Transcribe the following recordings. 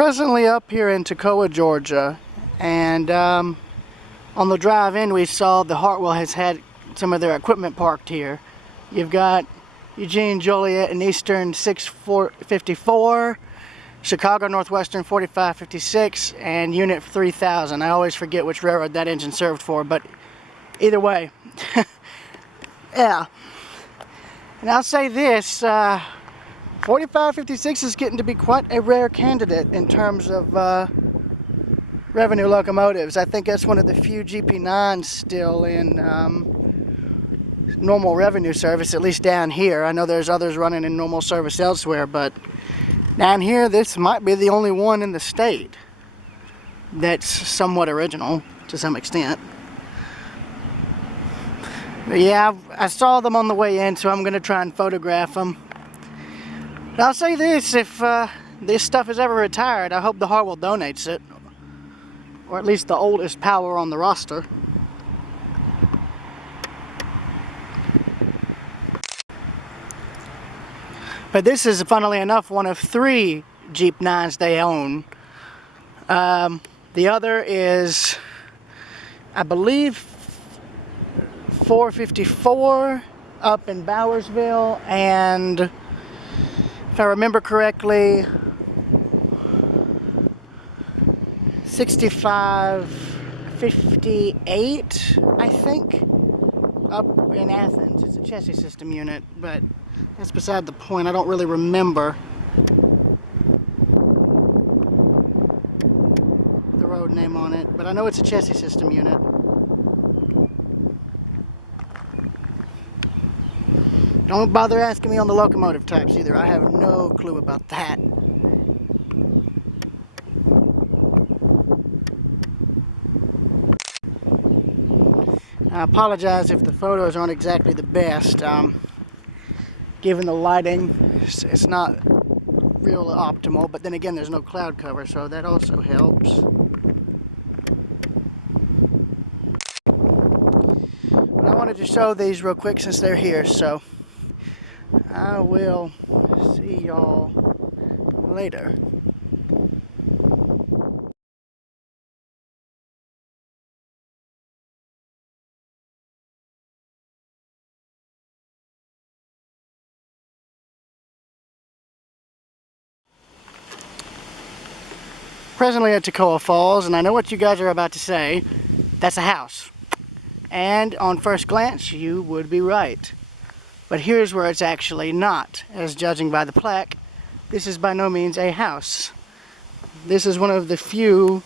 Presently up here in Toccoa, Georgia, and on the drive in we saw the Hartwell has had some of their equipment parked here. You've got Eugene Joliet and Eastern 6454, Chicago Northwestern 4556, and Unit 3000. I always forget which railroad that engine served for, but either way. Yeah. And I'll say this, 4556 is getting to be quite a rare candidate in terms of revenue locomotives. I think that's one of the few GP9s still in normal revenue service, at least down here. I know there's others running in normal service elsewhere, but down here this might be the only one in the state that's somewhat original to some extent. But yeah, I saw them on the way in, so I'm going to try and photograph them. But I'll say this, if this stuff is ever retired, I hope the Hartwell donates it, or at least the oldest power on the roster. But this is, funnily enough, one of 3 Jeep 9s they own. The other is, I believe, 454 up in Bowersville, and if I remember correctly, 6558, I think, up in Athens. It's a chassis system unit, but that's beside the point. I don't really remember the road name on it, but I know it's a chassis system unit. Don't bother asking me on the locomotive types either. I have no clue about that. I apologize if the photos aren't exactly the best. Given the lighting, it's not real optimal, but then again there's no cloud cover, so that also helps. But I wanted to show these real quick since they're here, so I will see y'all later. Presently at Toccoa Falls, and I know what you guys are about to say. That's a house. And on first glance, you would be right. But here's where it's actually not, as judging by the plaque. This is by no means a house. This is one of the few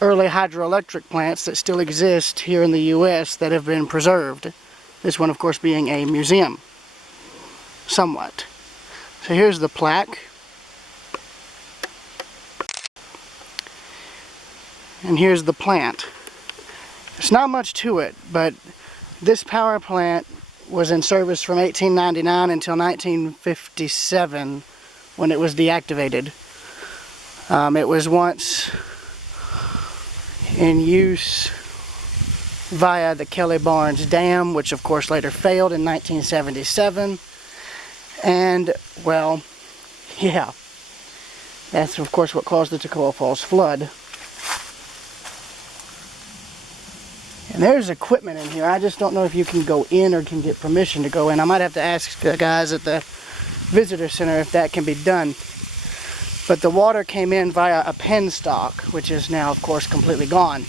early hydroelectric plants that still exist here in the U.S. that have been preserved. This one, of course, being a museum. Somewhat. So here's the plaque. And here's the plant. There's not much to it, but this power plant was in service from 1899 until 1957 when it was deactivated. It was once in use via the Kelly Barnes Dam, which of course later failed in 1977. And, well, yeah, that's of course what caused the Toccoa Falls flood. And there's equipment in here. I just don't know if you can go in or can get permission to go in. I might have to ask the guys at the visitor center if that can be done. But the water came in via a penstock, which is now, of course, completely gone.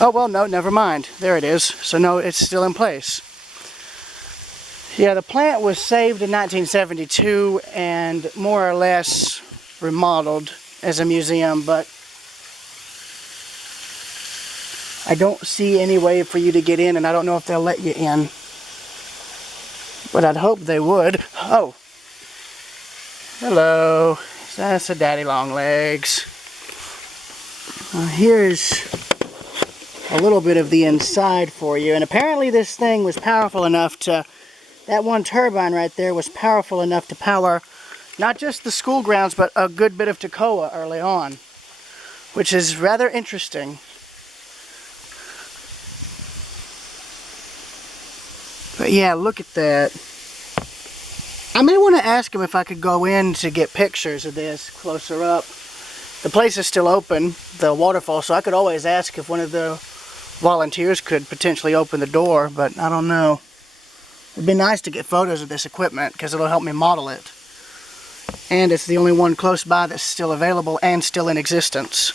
Oh, well, no, never mind. There it is. So, no, it's still in place. Yeah, the plant was saved in 1972 and more or less remodeled as a museum, but I don't see any way for you to get in, and I don't know if they'll let you in. But I'd hope they would. Oh. Hello. That's a daddy long legs. Here's a little bit of the inside for you. And apparently this thing was powerful enough to, that one turbine right there was powerful enough to power not just the school grounds, but a good bit of Toccoa early on, which is rather interesting. But yeah, look at that. I may want to ask him if I could go in to get pictures of this closer up. The place is still open, the waterfall, so I could always ask if one of the volunteers could potentially open the door, but I don't know. It'd be nice to get photos of this equipment because it'll help me model it. And it's the only one close by that's still available and still in existence.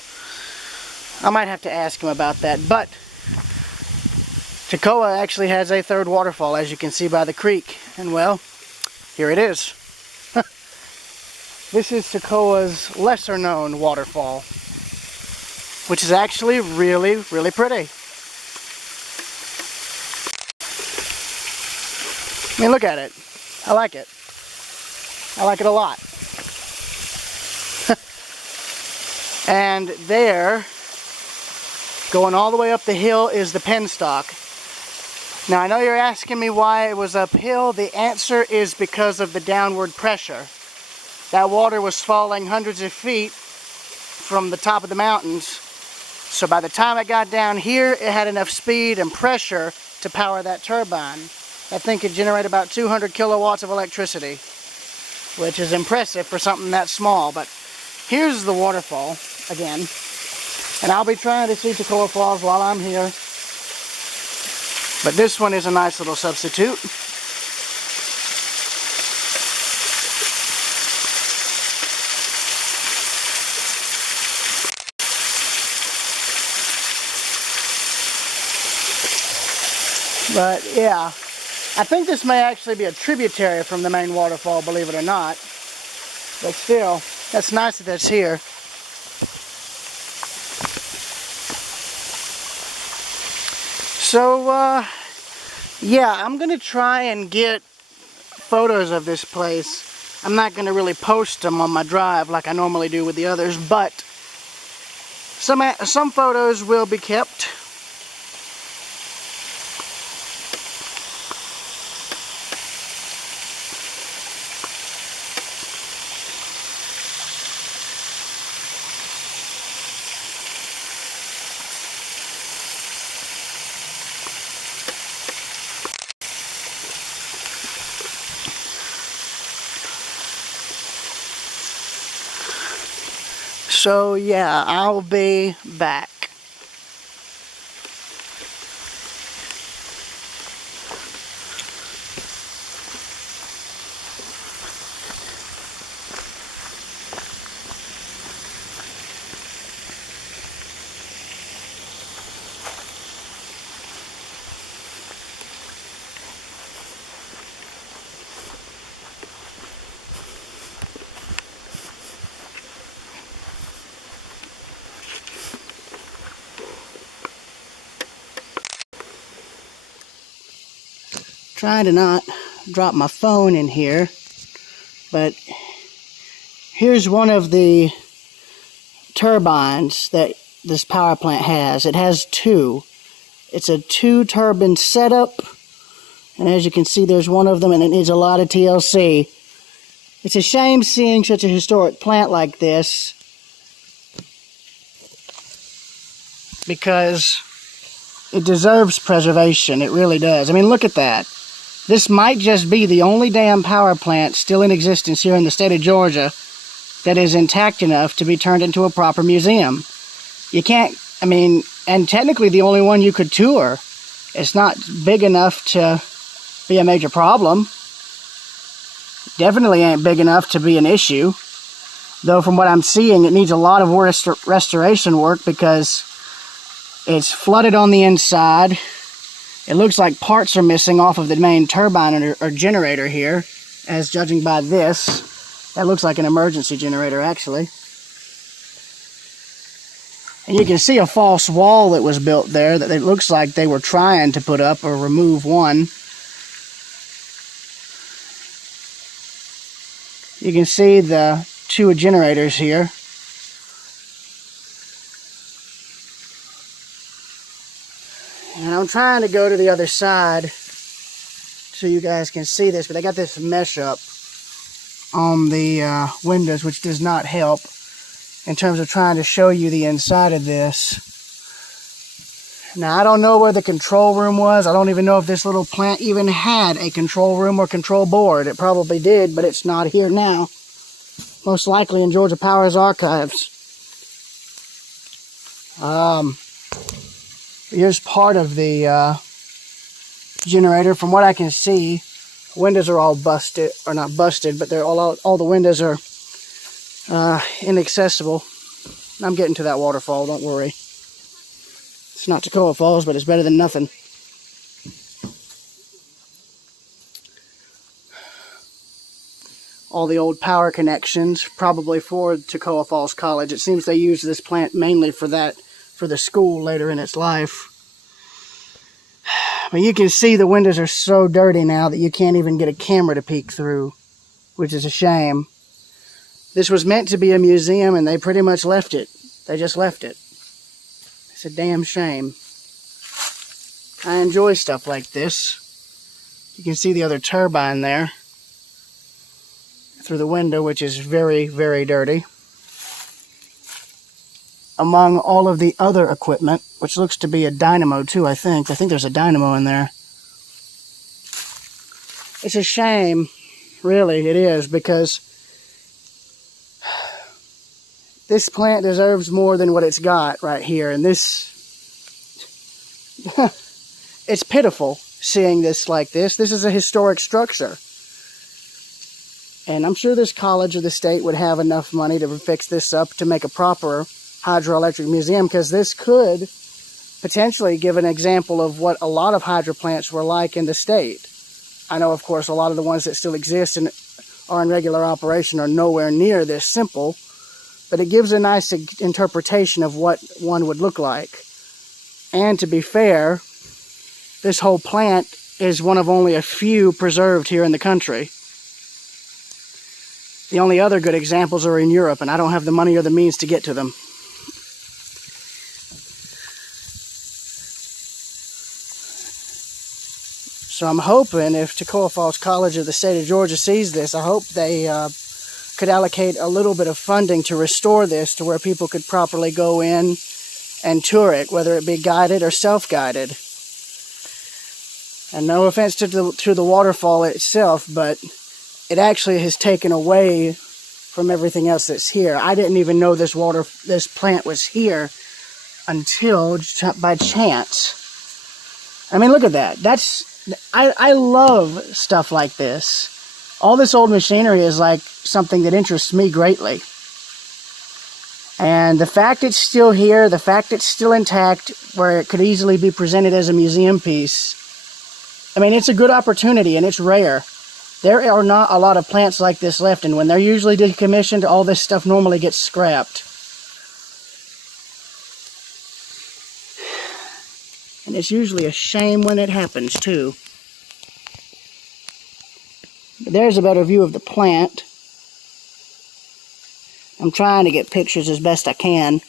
I might have to ask him about that, but Toccoa actually has a third waterfall, as you can see by the creek, and well, here it is. This is Toccoa's lesser known waterfall, which is actually really, really pretty. I mean, look at it. I like it. I like it a lot. And there, going all the way up the hill, is the penstock. Now, I know you're asking me why it was uphill. The answer is because of the downward pressure. That water was falling hundreds of feet from the top of the mountains. So by the time it got down here, it had enough speed and pressure to power that turbine. That thing could generate about 200 kilowatts of electricity, which is impressive for something that small. But here's the waterfall again. And I'll be trying to see Toccoa Falls while I'm here. But this one is a nice little substitute. But yeah, I think this may actually be a tributary from the main waterfall, believe it or not. But still, that's nice that that's here. So, yeah, I'm going to try and get photos of this place. I'm not going to really post them on my drive like I normally do with the others, but some photos will be kept. So yeah, I'll be back. Trying to not drop my phone in here, but here's one of the turbines that this power plant has. It has two. It's a 2-turbine setup, and as you can see, there's one of them, and it needs a lot of TLC. It's a shame seeing such a historic plant like this, because it deserves preservation. It really does. I mean, look at that. This might just be the only damn power plant still in existence here in the state of Georgia that is intact enough to be turned into a proper museum. You can't, I mean, and technically the only one you could tour. It's not big enough to be a major problem. Definitely ain't big enough to be an issue. Though from what I'm seeing, it needs a lot of restoration work because it's flooded on the inside. It looks like parts are missing off of the main turbine or generator here, as judging by this. That looks like an emergency generator, actually. And you can see a false wall that was built there that it looks like they were trying to put up or remove one. You can see the 2 generators here. And I'm trying to go to the other side so you guys can see this, but they got this mesh up on the windows, which does not help in terms of trying to show you the inside of this. Now, I don't know where the control room was. I don't even know if this little plant even had a control room or control board. It probably did, but it's not here now. Most likely in Georgia Power's archives. Here's part of the generator. From what I can see, windows are all busted, or not busted, but they're all the windows are inaccessible. I'm getting to that waterfall, don't worry. It's not Toccoa Falls, but it's better than nothing. All the old power connections, probably for Toccoa Falls College. It seems they used this plant mainly for that, for the school later in its life. But you can see the windows are so dirty now that you can't even get a camera to peek through, which is a shame. This was meant to be a museum, and they pretty much left it. They just left it. It's a damn shame. I enjoy stuff like this. You can see the other turbine there through the window, which is very, very dirty. Among all of the other equipment, which looks to be a dynamo too, I think. I think there's a dynamo in there. It's a shame, really, it is, because this plant deserves more than what it's got right here. And this, it's pitiful seeing this like this. This is a historic structure. And I'm sure this college or the state would have enough money to fix this up to make a proper hydroelectric museum, because this could potentially give an example of what a lot of hydro plants were like in the state. I know, of course, a lot of the ones that still exist and are in regular operation are nowhere near this simple, but it gives a nice interpretation of what one would look like. And to be fair, this whole plant is one of only a few preserved here in the country. The only other good examples are in Europe, and I don't have the money or the means to get to them. So I'm hoping if Toccoa Falls College of the state of Georgia sees this, I hope they could allocate a little bit of funding to restore this to where people could properly go in and tour it, whether it be guided or self-guided. And no offense to the waterfall itself, but it actually has taken away from everything else that's here. I didn't even know this plant was here until by chance. I mean, look at that. I love stuff like this. All this old machinery is like something that interests me greatly. And the fact it's still here, the fact it's still intact, where it could easily be presented as a museum piece, I mean, it's a good opportunity, and it's rare. There are not a lot of plants like this left, and when they're usually decommissioned, all this stuff normally gets scrapped. And it's usually a shame when it happens, too. There's a better view of the plant. I'm trying to get pictures as best I can.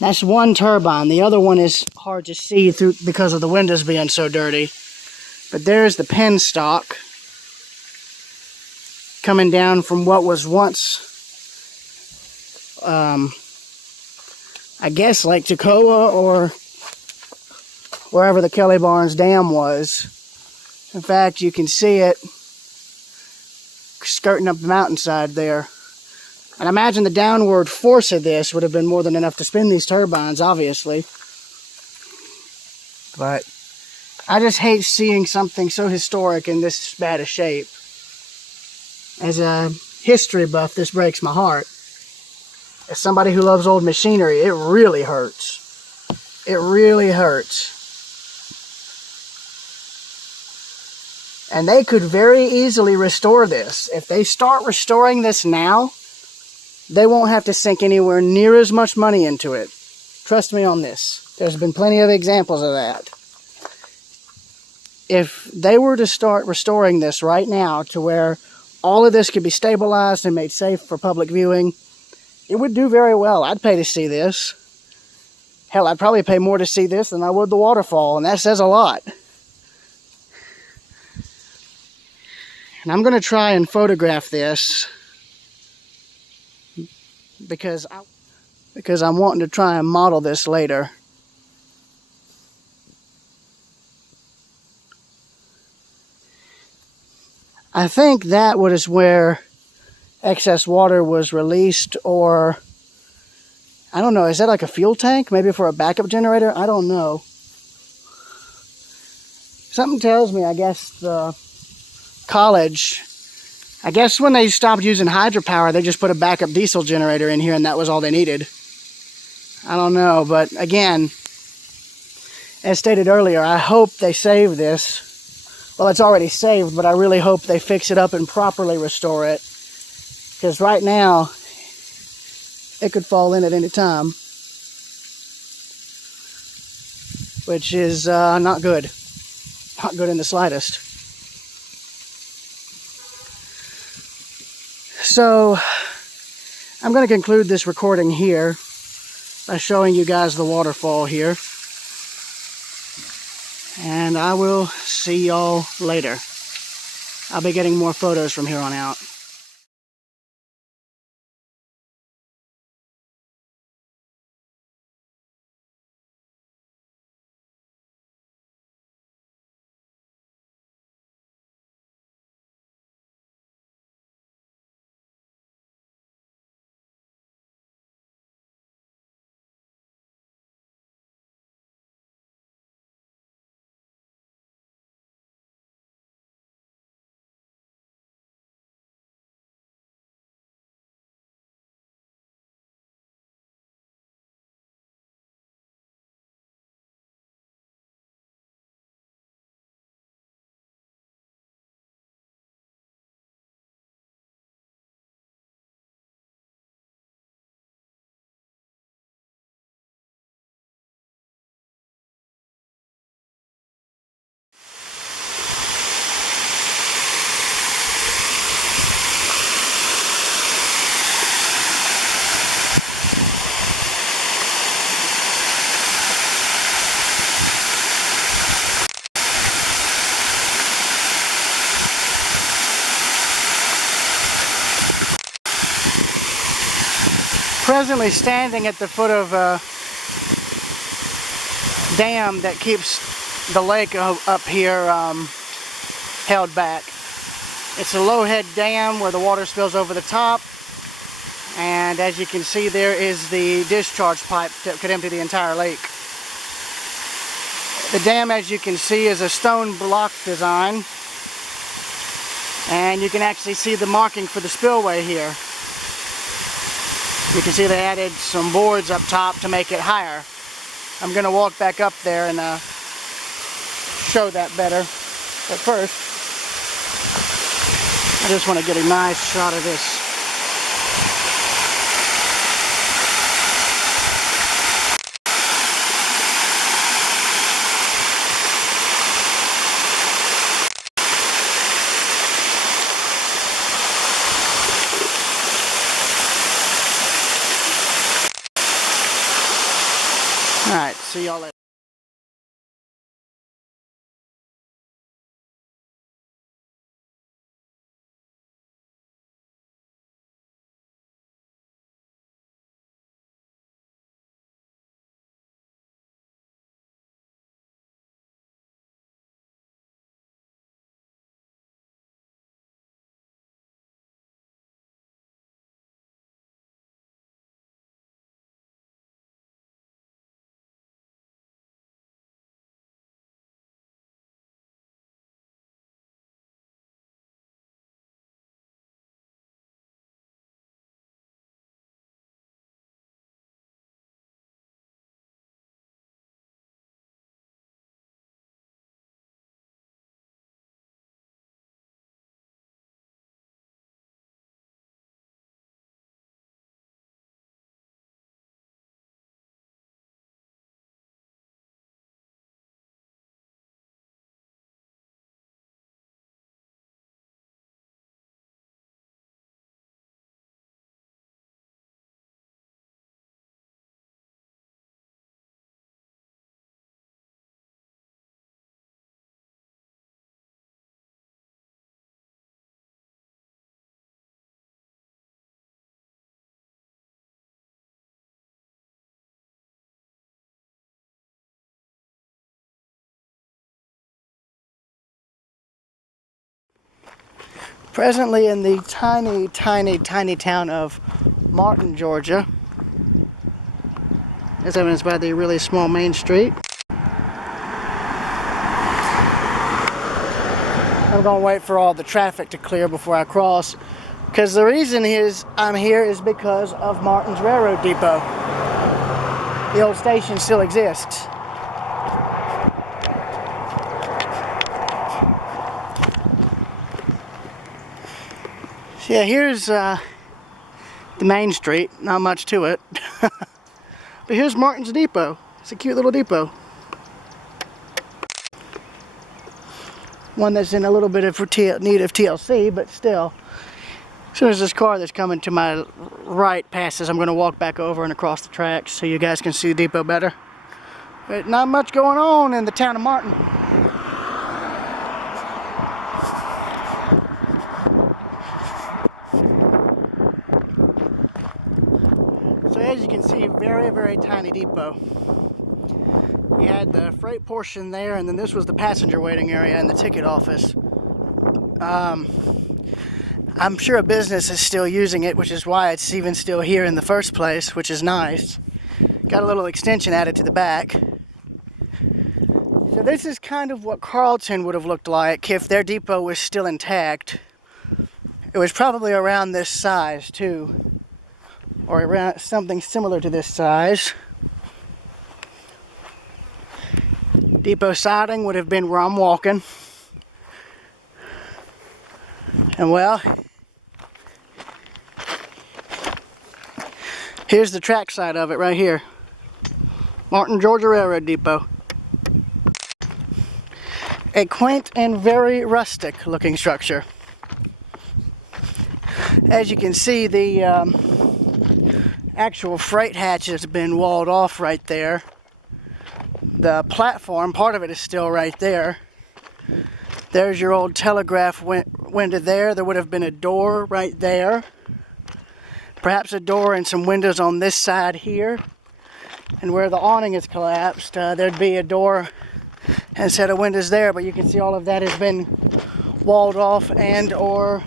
That's one turbine. The other one is hard to see through because of the windows being so dirty. But there's the penstock coming down from what was once, I guess, like Toccoa or wherever the Kelly Barnes Dam was. In fact, you can see it skirting up the mountainside there. And I imagine the downward force of this would have been more than enough to spin these turbines, obviously. But I just hate seeing something so historic in this bad a shape. As a history buff, this breaks my heart. As somebody who loves old machinery, it really hurts. It really hurts. And they could very easily restore this. If they start restoring this now, they won't have to sink anywhere near as much money into it. Trust me on this. There's been plenty of examples of that. If they were to start restoring this right now to where all of this could be stabilized and made safe for public viewing, it would do very well. I'd pay to see this. Hell, I'd probably pay more to see this than I would the waterfall, and that says a lot. And I'm going to try and photograph this because because I'm wanting to try and model this later. I think that was where excess water was released, or I don't know, is that like a fuel tank? Maybe for a backup generator? I don't know. Something tells me, I guess, the college, I guess when they stopped using hydropower, they just put a backup diesel generator in here and that was all they needed. I don't know, but again, as stated earlier, I hope they save this. Well, it's already saved, but I really hope they fix it up and properly restore it. Because right now, it could fall in at any time. Which is not good. Not good in the slightest. So, I'm going to conclude this recording here by showing you guys the waterfall here. And I will see y'all later. I'll be getting more photos from here on out. Presently standing at the foot of a dam that keeps the lake up here held back. It's a low head dam where the water spills over the top, and as you can see, there is the discharge pipe that could empty the entire lake. The dam, as you can see, is a stone block design, and you can actually see the marking for the spillway here. You can see they added some boards up top to make it higher. I'm going to walk back up there and show that better. But first, I just want to get a nice shot of this. Alright, see y'all later. Presently in the tiny, tiny, tiny town of Martin, Georgia, as evidenced by the really small main street. I'm gonna wait for all the traffic to clear before I cross, because the reason I'm here is because of Martin's Railroad Depot. The old station still exists. So yeah, here's the main street. Not much to it. But here's Martin's Depot. It's a cute little depot. One that's in a little bit of need of TLC, but still. As soon as this car that's coming to my right passes, I'm going to walk back over and across the tracks so you guys can see the depot better. But not much going on in the town of Martin. So as you can see, very, very tiny depot. You had the freight portion there, and then this was the passenger waiting area and the ticket office. I'm sure a business is still using it, which is why it's even still here in the first place, which is nice. Got a little extension added to the back. So this is kind of what Carlton would have looked like if their depot was still intact. It was probably around this size too, or around something similar to this size. Depot siding would have been where I'm walking. And well, here's the track side of it right here. Martin, Georgia Railroad Depot. A quaint and very rustic looking structure. As you can see, the actual freight hatch has been walled off right there. The platform, part of it is still right there. There's your old telegraph window there. There would have been a door right there. Perhaps a door and some windows on this side here. And where the awning is collapsed, there'd be a door and a set of windows there. But you can see all of that has been walled off and or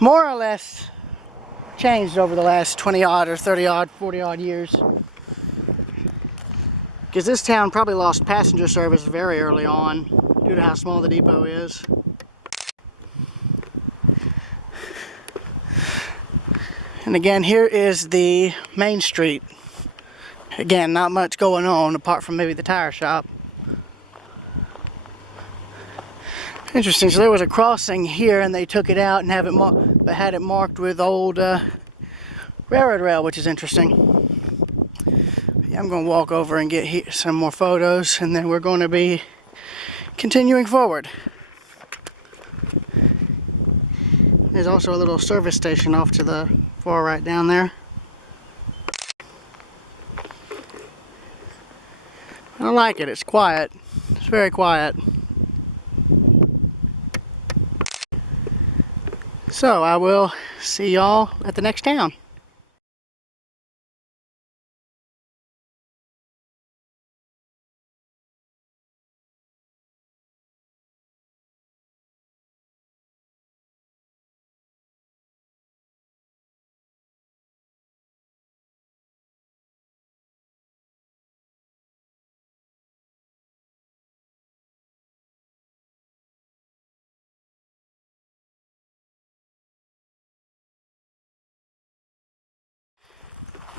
more or less changed over the last 20 odd or 30 odd, 40 odd years. Because this town probably lost passenger service very early on due to how small the depot is. And again, here is the main street. Again, not much going on apart from maybe the tire shop. Interesting, so there was a crossing here and they took it out and had it marked with old railroad rail, which is interesting. I'm going to walk over and get some more photos, and then we're going to be continuing forward. There's also a little service station off to the far right down there. I like it. It's quiet. It's very quiet. So I will see y'all at the next town.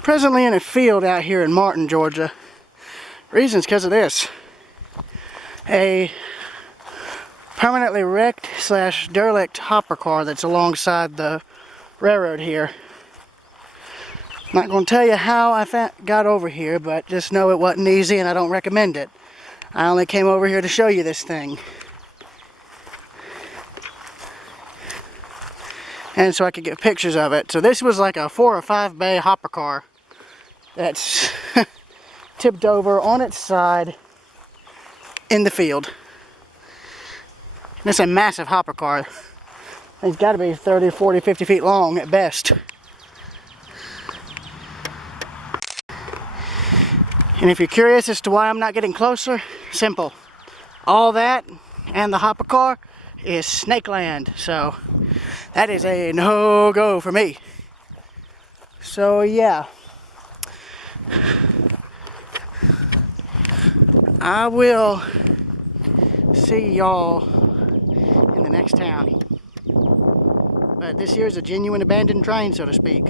Presently in a field out here in Martin, Georgia. Reason's because of this. A permanently wrecked / derelict hopper car that's alongside the railroad here. I'm not going to tell you how I got over here, but just know it wasn't easy and I don't recommend it. I only came over here to show you this thing. And so I could get pictures of it. So this was like a 4 or 5 bay hopper car that's tipped over on its side in the field. And it's a massive hopper car. It's got to be 30, 40, 50 feet long at best. And if you're curious as to why I'm not getting closer, simple. All that and the hopper car is snake land, so that is a no-go for me. So yeah, I will see y'all in the next town. But this here is a genuine abandoned train, so to speak.